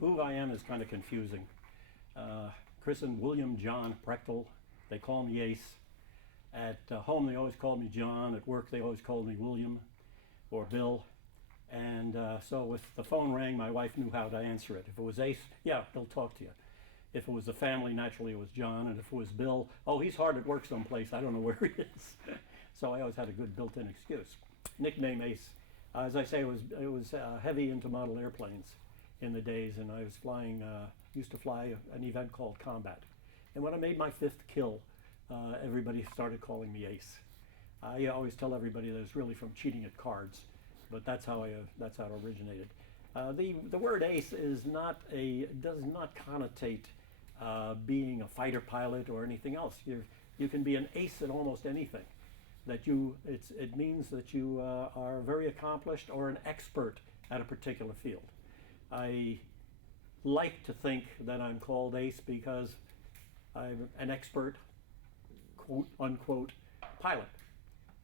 who I am is kind of confusing. Chris and William John Prechtel, they call me Ace. At home, they always called me John. At work, they always called me William or Bill. And so if the phone rang, my wife knew how to answer it. If it was Ace, yeah, he'll talk to you. If it was a family, naturally it was John. And if it was Bill, oh, he's hard at work someplace. I don't know where he is. So I always had a good built-in excuse. Nickname Ace. As I say, it was heavy into model airplanes in the days, and I was flying, used to fly an event called Combat. And when I made my 5th kill, everybody started calling me Ace. I always tell everybody that it's really from cheating at cards, but that's how it originated. The word ace does not connotate being a fighter pilot or anything else. You can be an ace at almost anything. It means that you are very accomplished or an expert at a particular field. I like to think that I'm called ace because I'm an expert, quote unquote, pilot.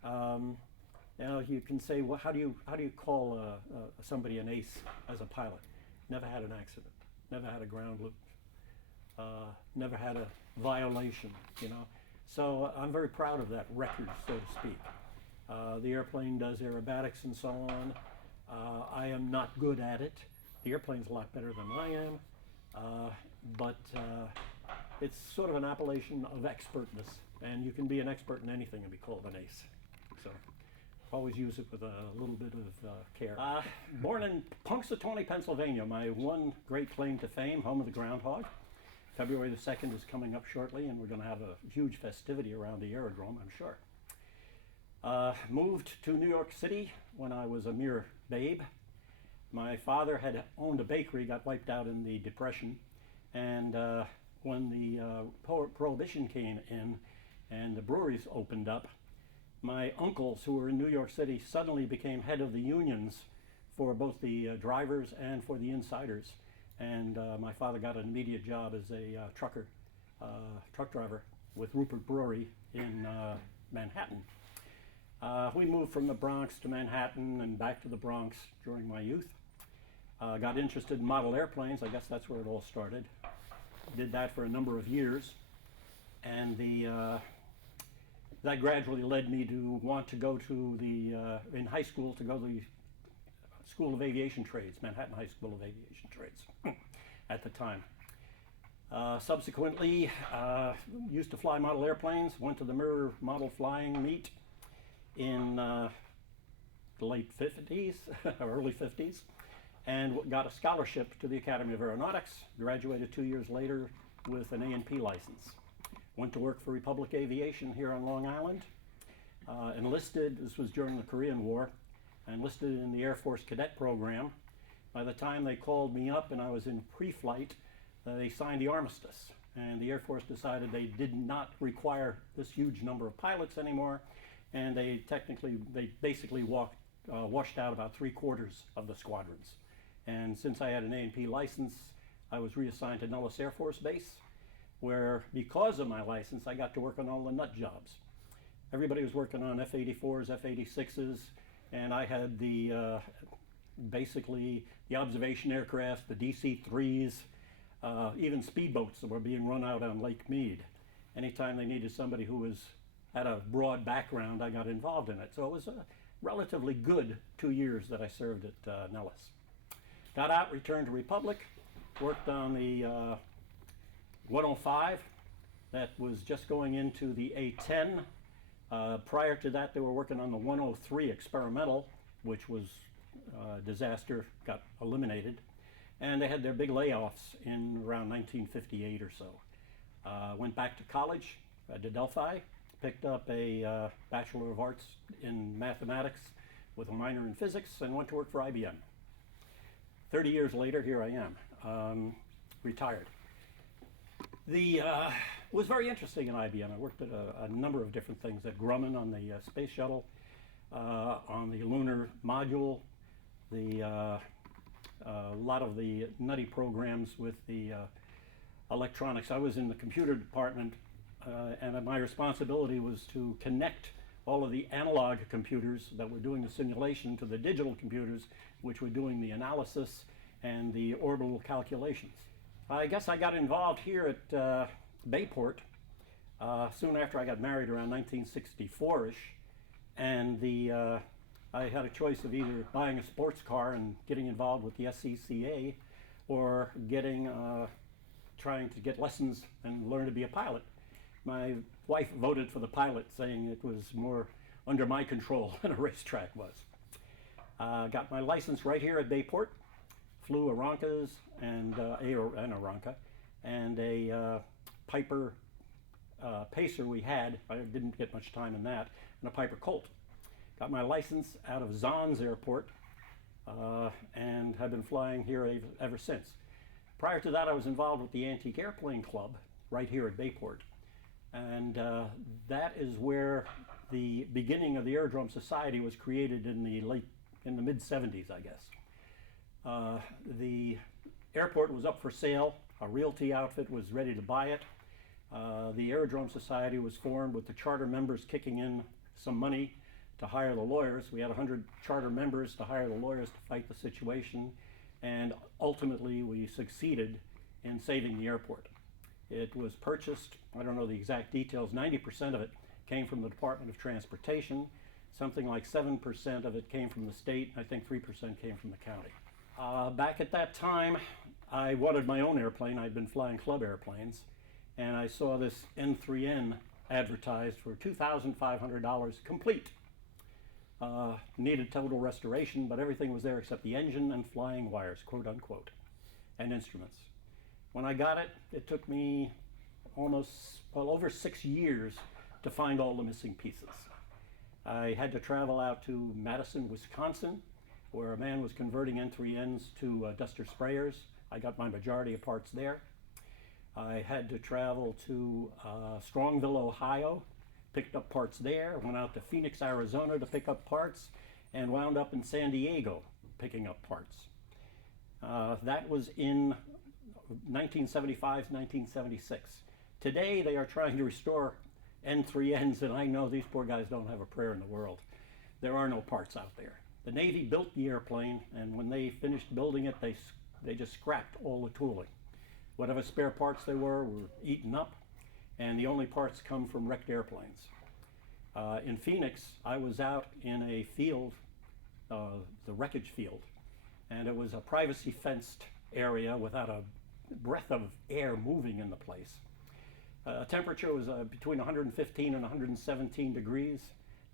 Now you can say, well, how do you call somebody an ace as a pilot? Never had an accident, never had a ground loop, never had a violation, you know. So I'm very proud of that record, so to speak. The airplane does aerobatics and so on. I am not good at it. The airplane's a lot better than I am, but it's sort of an appellation of expertness, and you can be an expert in anything and be called an ace. So always use it with a little bit of care. Born in Punxsutawney, Pennsylvania, my one great claim to fame, home of the groundhog. February the 2nd is coming up shortly, and we're going to have a huge festivity around the aerodrome, I'm sure. Moved to New York City when I was a mere babe. My father had owned a bakery, got wiped out in the Depression, and when the Prohibition came in and the breweries opened up, my uncles who were in New York City suddenly became head of the unions for both the drivers and for the insiders. And my father got an immediate job as a truck driver with Rupert Brewery in Manhattan. We moved from the Bronx to Manhattan and back to the Bronx during my youth. Got interested in model airplanes. I guess that's where it all started. Did that for a number of years. And that gradually led me to want to go to in high school, to go to the School of Aviation Trades, Manhattan High School of Aviation Trades at the time. Subsequently, used to fly model airplanes, went to the Mirror Model Flying Meet in the late 50s, early 50s, and got a scholarship to the Academy of Aeronautics, graduated 2 years later with an A&P license. Went to work for Republic Aviation here on Long Island, enlisted, this was during the Korean War, I enlisted in the Air Force Cadet Program. By the time they called me up and I was in pre-flight, they signed the armistice. And the Air Force decided they did not require this huge number of pilots anymore. And they basically washed out about 3/4 of the squadrons. And since I had an A&P license, I was reassigned to Nellis Air Force Base, where because of my license, I got to work on all the nut jobs. Everybody was working on F-84s, F-86s, and I had basically the observation aircraft, the DC-3s, even speedboats that were being run out on Lake Mead. Anytime they needed somebody who had a broad background, I got involved in it. So it was a relatively good 2 years that I served at Nellis. Got out, returned to Republic, worked on the 105 that was just going into the A-10. Prior to that, they were working on the 103 experimental, which was a disaster, got eliminated. And they had their big layoffs in around 1958 or so. Went back to college at Delphi, picked up a Bachelor of Arts in Mathematics with a minor in Physics, and went to work for IBM. 30 years later, here I am, retired. Was very interesting in IBM. I worked at a number of different things at Grumman on the space shuttle, on the lunar module, a lot of the nutty programs with the electronics. I was in the computer department, and my responsibility was to connect all of the analog computers that were doing the simulation to the digital computers, which were doing the analysis and the orbital calculations. I guess I got involved here at Bayport soon after I got married around 1964-ish, and I had a choice of either buying a sports car and getting involved with the SCCA or trying to get lessons and learn to be a pilot. My wife voted for the pilot, saying it was more under my control than a racetrack was. Got my license right here at Bayport, flew Arankas and an Aranka, and a Piper Pacer we had. I didn't get much time in that, and a Piper Colt. Got my license out of Zons Airport and have been flying here ever since. Prior to that, I was involved with the Antique Airplane Club right here at Bayport, and that is where the beginning of the Aerodrome Society was created in the mid-70s, I guess. The airport was up for sale. A realty outfit was ready to buy it. The Aerodrome Society was formed with the charter members kicking in some money to hire the lawyers. We had 100 charter members to hire the lawyers to fight the situation, and ultimately we succeeded in saving the airport. It was purchased, I don't know the exact details, 90% of it came from the Department of Transportation, something like 7% of it came from the state, and I think 3% came from the county. Back at that time, I wanted my own airplane. I'd been flying club airplanes, and I saw this N3N advertised for $2,500 complete. Needed total restoration, but everything was there except the engine and flying wires, quote unquote, and instruments. When I got it, it took me over 6 years to find all the missing pieces. I had to travel out to Madison, Wisconsin, where a man was converting N3Ns to duster sprayers. I got my majority of parts there. I had to travel to Strongville, Ohio, picked up parts there, went out to Phoenix, Arizona to pick up parts, and wound up in San Diego picking up parts. That was in 1975, 1976. Today they are trying to restore N3Ns, and I know these poor guys don't have a prayer in the world. There are no parts out there. The Navy built the airplane, and when they finished building it, they just scrapped all the tooling. Whatever spare parts there were eaten up, and the only parts come from wrecked airplanes. In Phoenix, I was out in a field, the wreckage field, and it was a privacy fenced area without a breath of air moving in the place. Temperature was between 115 and 117 degrees.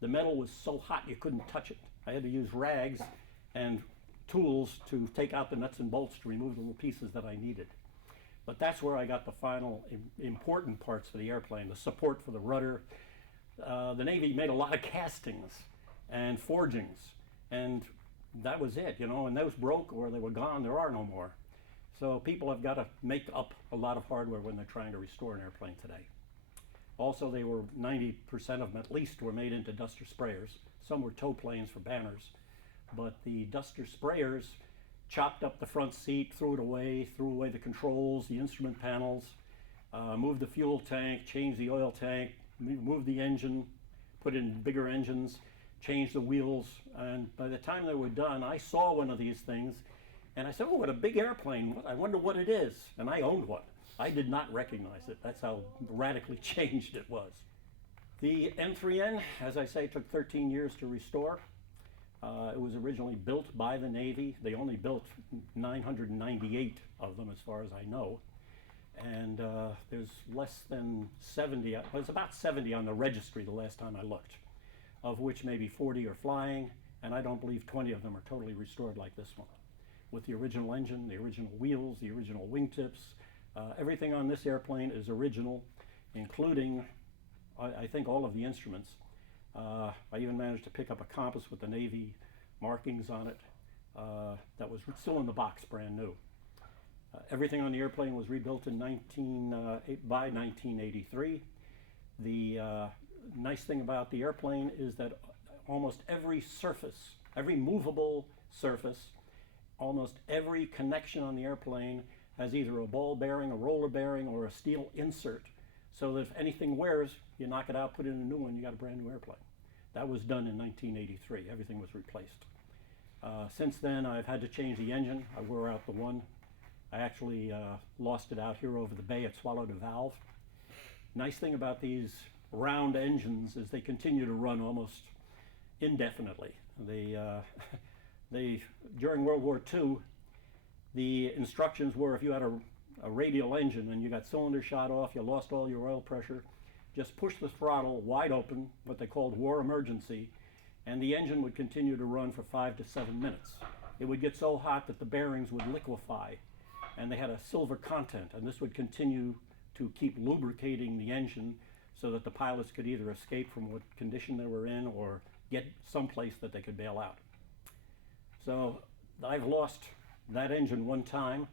The metal was so hot you couldn't touch it. I had to use rags and tools to take out the nuts and bolts to remove the little pieces that I needed. But that's where I got the final important parts for the airplane, the support for the rudder. The Navy made a lot of castings and forgings, and that was it, and those broke or they were gone. There are no more. So people have got to make up a lot of hardware when they're trying to restore an airplane today. Also, 90% of them at least were made into duster sprayers. Some were tow planes for banners, but the duster sprayers chopped up the front seat, threw away the controls, the instrument panels, moved the fuel tank, changed the oil tank, moved the engine, put in bigger engines, changed the wheels, and by the time they were done, I saw one of these things, and I said, oh, what a big airplane, I wonder what it is, and I owned one. I did not recognize it. That's how radically changed it was. The N3N, as I say, took 13 years to restore. It was originally built by the Navy. They only built 998 of them, as far as I know. And there's less than 70, it was about 70 on the registry the last time I looked, of which maybe 40 are flying, and I don't believe 20 of them are totally restored like this one. With the original engine, the original wheels, the original wingtips, everything on this airplane is original, including, I think, all of the instruments. I even managed to pick up a compass with the Navy markings on it that was still in the box, brand new. Everything on the airplane was rebuilt by 1983. The nice thing about the airplane is that almost every surface, every movable surface, almost every connection on the airplane has either a ball bearing, a roller bearing, or a steel insert, so that if anything wears, you knock it out, put in a new one, you got a brand new airplane. That was done in 1983. Everything was replaced. Since then, I've had to change the engine. I wore out the one. I actually lost it out here over the bay. It swallowed a valve. Nice thing about these round engines is they continue to run almost indefinitely. During World War II, the instructions were if you had a radial engine and you got cylinder shot off, you lost all your oil pressure, just push the throttle wide open, what they called war emergency, and the engine would continue to run for 5 to 7 minutes. It would get so hot that the bearings would liquefy, and they had a silver content, and this would continue to keep lubricating the engine so that the pilots could either escape from what condition they were in or get someplace that they could bail out. So I've lost that engine one time.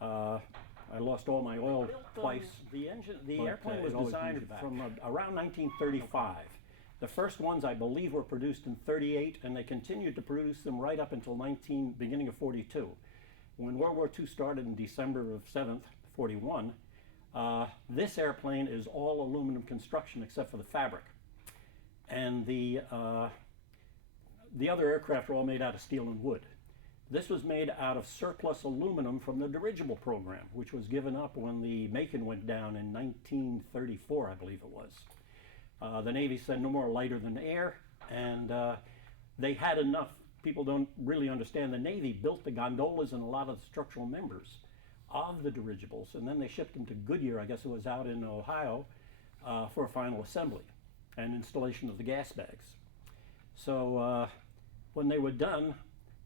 I lost all my oil twice. The airplane was designed from around 1935. The first ones, I believe, were produced in 38, and they continued to produce them right up until beginning of 42. When World War II started in December of 7th, 41, this airplane is all aluminum construction except for the fabric. And the other aircraft are all made out of steel and wood. This was made out of surplus aluminum from the dirigible program, which was given up when the Macon went down in 1934, I believe it was. The Navy said no more lighter than air, and they had enough. People don't really understand. The Navy built the gondolas and a lot of the structural members of the dirigibles, and then they shipped them to Goodyear, I guess it was out in Ohio, for final assembly and installation of the gas bags. So when they were done,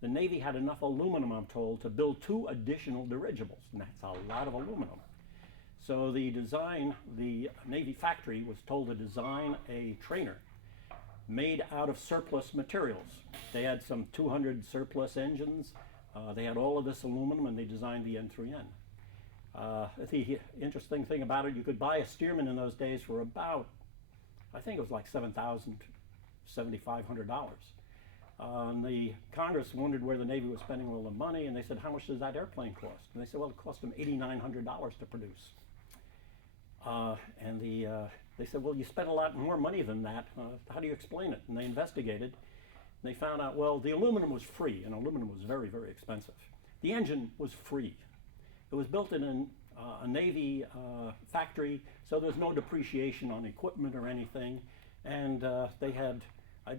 the Navy had enough aluminum, I'm told, to build 2 additional dirigibles, and that's a lot of aluminum. So the Navy factory was told to design a trainer made out of surplus materials. They had some 200 surplus engines. They had all of this aluminum, and they designed the N3N. The interesting thing about it, you could buy a Stearman in those days for about, I think it was like $7,000, $7,500. And the Congress wondered where the Navy was spending all the money, and they said, how much does that airplane cost? And they said, well, it cost them $8,900 to produce. They said, well, you spent a lot more money than that. How do you explain it? And they investigated. And they found out, well, the aluminum was free, and aluminum was very, very expensive. The engine was free. It was built in a Navy factory, so there's no depreciation on equipment or anything. And I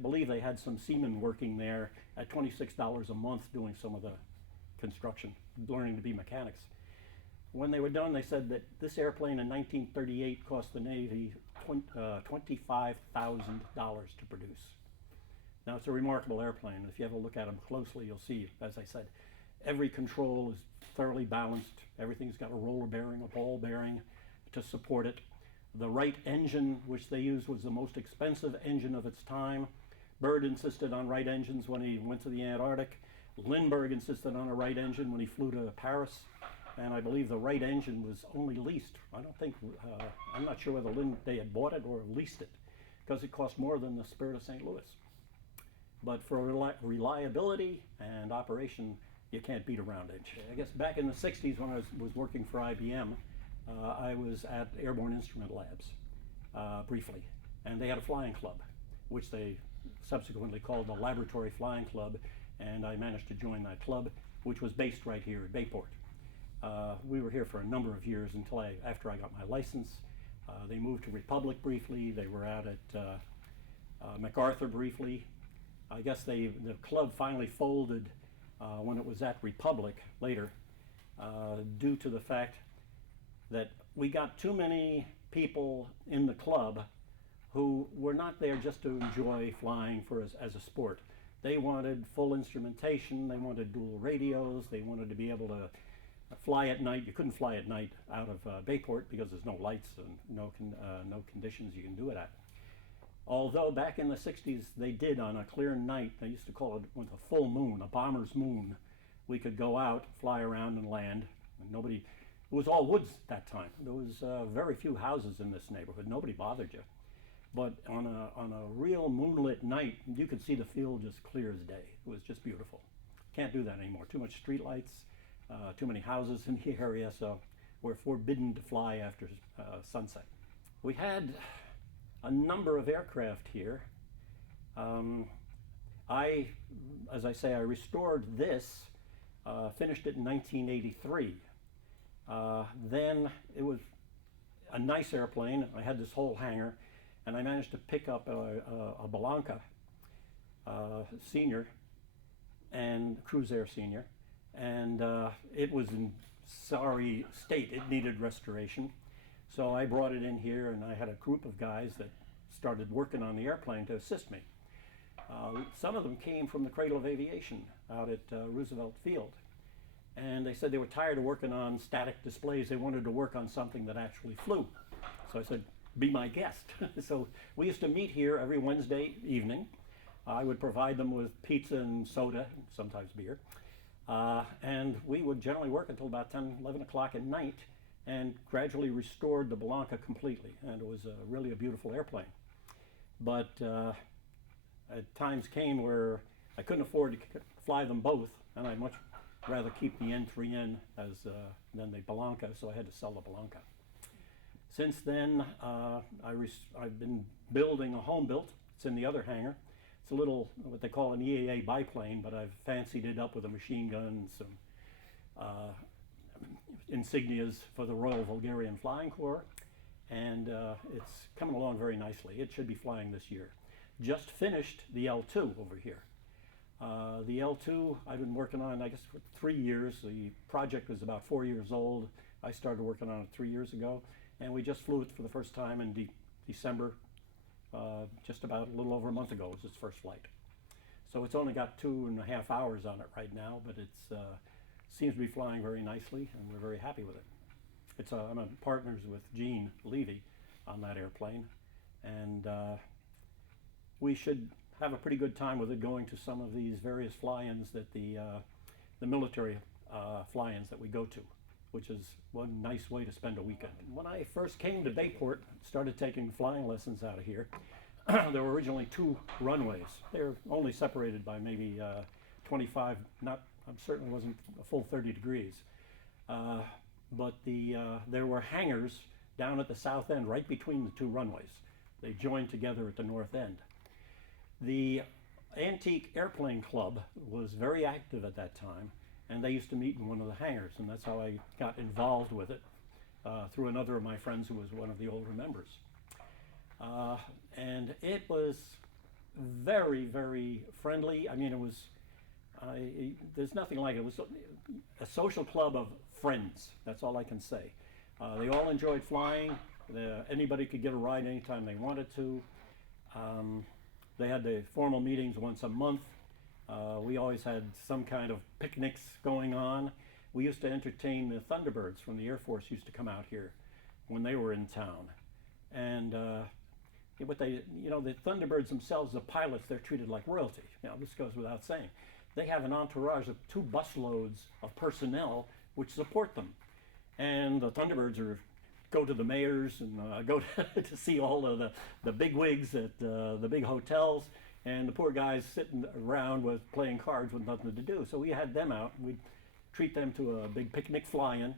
believe they had some seamen working there at $26 a month doing some of the construction, learning to be mechanics. When they were done, they said that this airplane in 1938 cost the Navy $25,000 to produce. Now, it's a remarkable airplane. If you ever look at them closely, you'll see, as I said, every control is thoroughly balanced. Everything's got a roller bearing, a ball bearing to support it. The Wright engine, which they used, was the most expensive engine of its time. Byrd insisted on Wright engines when he went to the Antarctic. Lindbergh insisted on a Wright engine when he flew to Paris. And I believe the Wright engine was only leased. I'm not sure whether they had bought it or leased it, because it cost more than the Spirit of St. Louis. But for reliability and operation, you can't beat a round engine. I guess back in the 60s when I was working for IBM, I was at Airborne Instrument Labs briefly, and they had a flying club, which they subsequently called the Laboratory Flying Club, and I managed to join that club, which was based right here at Bayport. We were here for a number of years until after I got my license. They moved to Republic briefly. They were out at MacArthur briefly. I guess the club finally folded when it was at Republic later, due to the fact that we got too many people in the club who were not there just to enjoy flying as a sport. They wanted full instrumentation, they wanted dual radios, they wanted to be able to fly at night. You couldn't fly at night out of Bayport because there's no lights and no conditions you can do it at. Although back in the 60s they did, on a clear night, they used to call it with a full moon, a bomber's moon, we could go out, fly around and land. And it was all woods at that time. There was very few houses in this neighborhood. Nobody bothered you. But on a real moonlit night, you could see the field just clear as day. It was just beautiful. Can't do that anymore. Too much street lights, too many houses in the area, so we're forbidden to fly after sunset. We had a number of aircraft here. As I say, I restored this, finished it in 1983. Then it was a nice airplane. I had this whole hangar, and I managed to pick up a Blanca Senior and Cruise Air Senior, and it was in sorry state. It needed restoration. So I brought it in here, and I had a group of guys that started working on the airplane to assist me. Some of them came from the Cradle of Aviation out at Roosevelt Field. And they said they were tired of working on static displays. They wanted to work on something that actually flew. So I said, be my guest. So we used to meet here every Wednesday evening. I would provide them with pizza and soda, sometimes beer. And we would generally work until about 10, 11 o'clock at night, and gradually restored the Blanca completely. And it was really a beautiful airplane. But at times came where I couldn't afford to fly them both, and I'd much rather keep the N3N than the Blanca, so I had to sell the Blanca. Since then, I've been building a home built. It's in the other hangar. It's a little, what they call an EAA biplane, but I've fancied it up with a machine gun and some insignias for the Royal Bulgarian Flying Corps, and it's coming along very nicely. It should be flying this year. Just finished the L2 over here. The L2 I've been working on, I guess, for 3 years. The project was about 4 years old. I started working on it 3 years ago, and we just flew it for the first time in December, just about a little over a month ago was its first flight. So it's only got 2.5 hours on it right now, but it seems to be flying very nicely, and we're very happy with it. I'm partners with Gene Levy on that airplane, and we should have a pretty good time with it, going to some of these various fly-ins that the military fly-ins that we go to, which is one nice way to spend a weekend. When I first came to Bayport, started taking flying lessons out of here, there were originally 2 runways. They were only separated by maybe 25, I certainly wasn't a full 30 degrees. But there were hangars down at the south end, right between the 2 runways. They joined together at the north end. The Antique Airplane Club was very active at that time, and they used to meet in one of the hangars, and that's how I got involved with it through another of my friends who was one of the older members. And it was very, very friendly. I mean, it was, there's nothing like it. It was a social club of friends, that's all I can say. They all enjoyed flying. Anybody could get a ride anytime they wanted to. They had the formal meetings once a month. We always had some kind of picnics going on. We used to entertain the Thunderbirds from the Air Force used to come out here when they were in town. And the Thunderbirds themselves, the pilots, they're treated like royalty. This goes without saying. They have an entourage of 2 busloads of personnel which support them. And the Thunderbirds go to the mayors and go to see all of the big wigs at the big hotels, and the poor guys sitting around playing cards with nothing to do. So we had them out, and we'd treat them to a big picnic fly-in.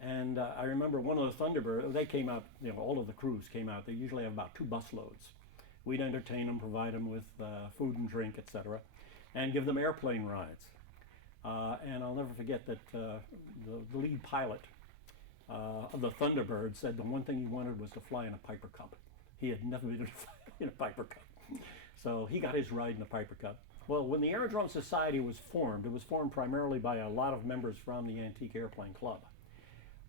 And I remember one of the Thunderbirds, they came out, all of the crews came out. They usually have about 2 busloads. We'd entertain them, provide them with food and drink, etc., and give them airplane rides. And I'll never forget that the lead pilot of the Thunderbird said the one thing he wanted was to fly in a Piper Cup. He had never been in a Piper Cup. So he got his ride in the Piper Cup. Well, when the Aerodrome Society was formed, it was formed primarily by a lot of members from the Antique Airplane Club.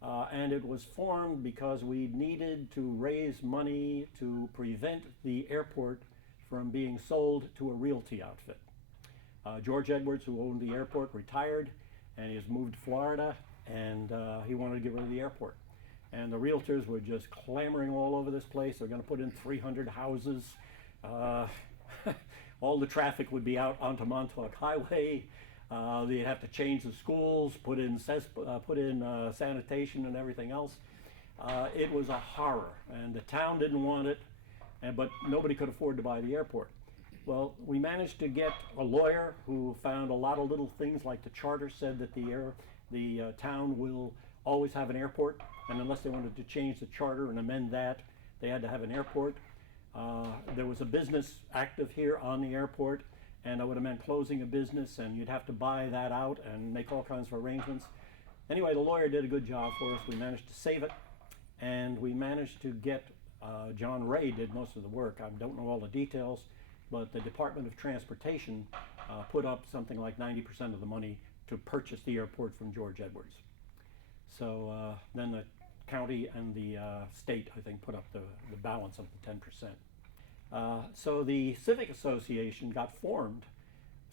And it was formed because we needed to raise money to prevent the airport from being sold to a realty outfit. George Edwards, who owned the airport, retired, and he has moved to Florida, and he wanted to get rid of the airport. And the realtors were just clamoring all over this place. They're going to put in 300 houses. All the traffic would be out onto Montauk Highway. They'd have to change the schools, put in sanitation and everything else. It was a horror, and the town didn't want it, but nobody could afford to buy the airport. Well, we managed to get a lawyer who found a lot of little things, like the charter said that the town will always have an airport, and unless they wanted to change the charter and amend that, they had to have an airport. There was a business active here on the airport, and it would have meant closing a business, and you'd have to buy that out and make all kinds of arrangements. Anyway, the lawyer did a good job for us. We managed to save it, and we managed to get John Ray did most of the work. I don't know all the details, but the Department of Transportation put up something like 90% of the money to purchase the airport from George Edwards. So then the county and the state, I think, put up the balance of the 10%. So the Civic Association got formed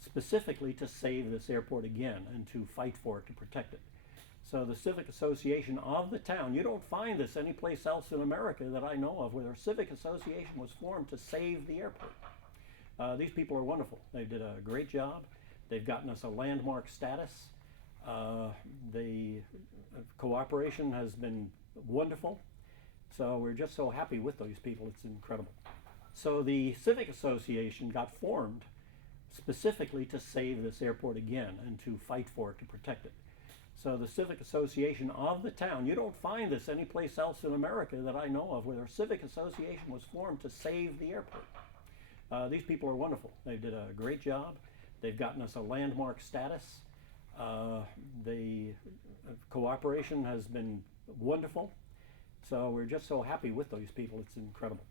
specifically to save this airport again and to fight for it, to protect it. So the Civic Association of the town, you don't find this anyplace else in America that I know of where a Civic Association was formed to save the airport. These people are wonderful. They did a great job. They've gotten us a landmark status. The cooperation has been wonderful. So we're just so happy with those people. It's incredible. So the Civic Association got formed specifically to save this airport again and to fight for it, to protect it. So the Civic Association of the town, you don't find this anyplace else in America that I know of where a Civic Association was formed to save the airport. These people are wonderful. They did a great job. They've gotten us a landmark status. The cooperation has been wonderful. So we're just so happy with those people. It's incredible.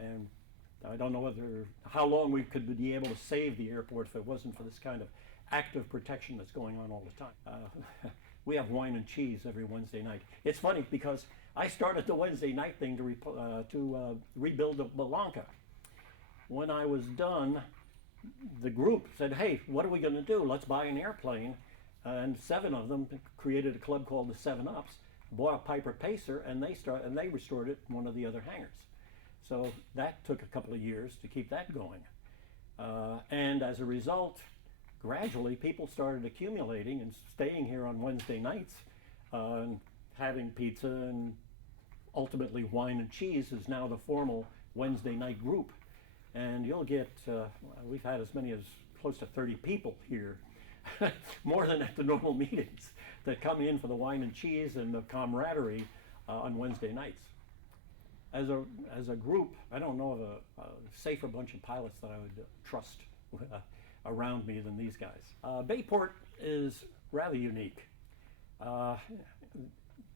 And I don't know how long we could be able to save the airport if it wasn't for this kind of active protection that's going on all the time. We have wine and cheese every Wednesday night. It's funny because I started the Wednesday night thing to rebuild the Belanca. When I was done, the group said, hey, what are we going to do? Let's buy an airplane. And 7 of them created a club called the 7-Ups, bought a Piper Pacer, and they restored it in one of the other hangars. So that took a couple of years to keep that going. And as a result, gradually people started accumulating and staying here on Wednesday nights and having pizza, and ultimately wine and cheese is now the formal Wednesday night group. And you'll get, we've had as many as close to 30 people here, more than at the normal meetings, that come in for the wine and cheese and the camaraderie on Wednesday nights. As a group, I don't know of a safer bunch of pilots that I would trust around me than these guys. Bayport is rather unique.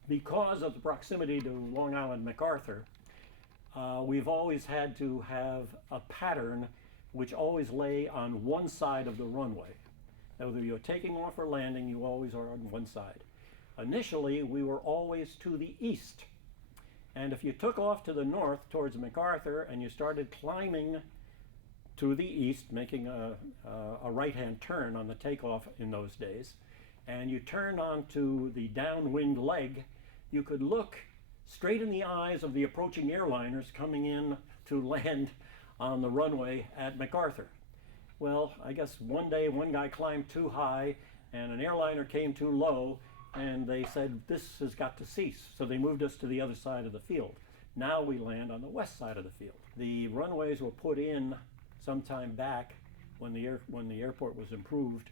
Because of the proximity to Long Island MacArthur, we've always had to have a pattern which always lay on one side of the runway. Whether you're taking off or landing, you always are on one side. Initially, we were always to the east. And if you took off to the north towards MacArthur and you started climbing to the east, making a right-hand turn on the takeoff in those days, and you turned onto the downwind leg, you could look straight in the eyes of the approaching airliners coming in to land on the runway at MacArthur. Well, I guess one day one guy climbed too high and an airliner came too low, and they said, this has got to cease. So they moved us to the other side of the field. Now we land on the west side of the field. The runways were put in some time back when the airport was improved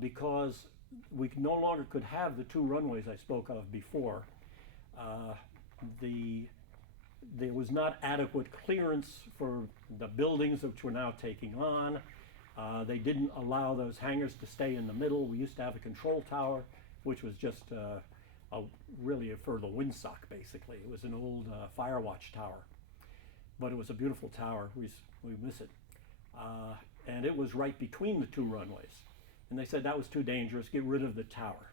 because we no longer could have the 2 runways I spoke of before. There was not adequate clearance for the buildings which we're now taking on. They didn't allow those hangars to stay in the middle. We used to have a control tower, which was just really for the windsock, basically. It was an old fire watch tower, but it was a beautiful tower. We miss it. And it was right between the 2 runways. And they said that was too dangerous, get rid of the tower.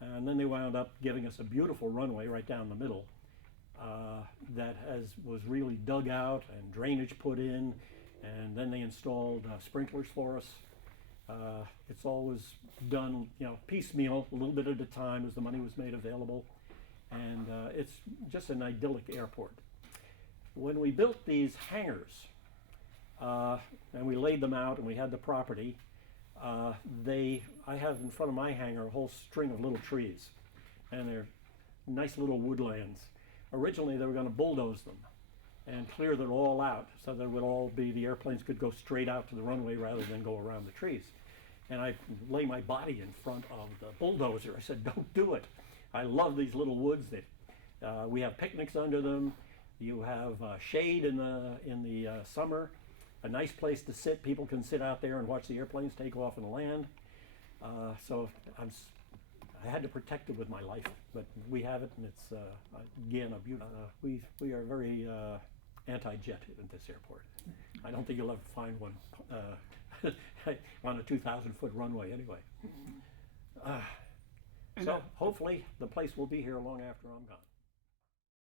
And then they wound up giving us a beautiful runway right down the middle that was really dug out and drainage put in, and then they installed sprinklers for us. It's always done, piecemeal, a little bit at a time as the money was made available, and it's just an idyllic airport. When we built these hangars, and we laid them out and we had the property, I have in front of my hangar a whole string of little trees, and they're nice little woodlands. Originally they were going to bulldoze them and clear them all out so that it would all be, the airplanes could go straight out to the runway rather than go around the trees. And I lay my body in front of the bulldozer. I said, don't do it. I love these little woods. We have picnics under them. You have shade in the summer. a nice place to sit. People can sit out there and watch the airplanes take off and land. So I had to protect it with my life, but we have it, and it's again a beautiful. We are very anti-jet at this airport. I don't think you'll ever find one on a 2,000-foot runway anyway. So hopefully the place will be here long after I'm gone.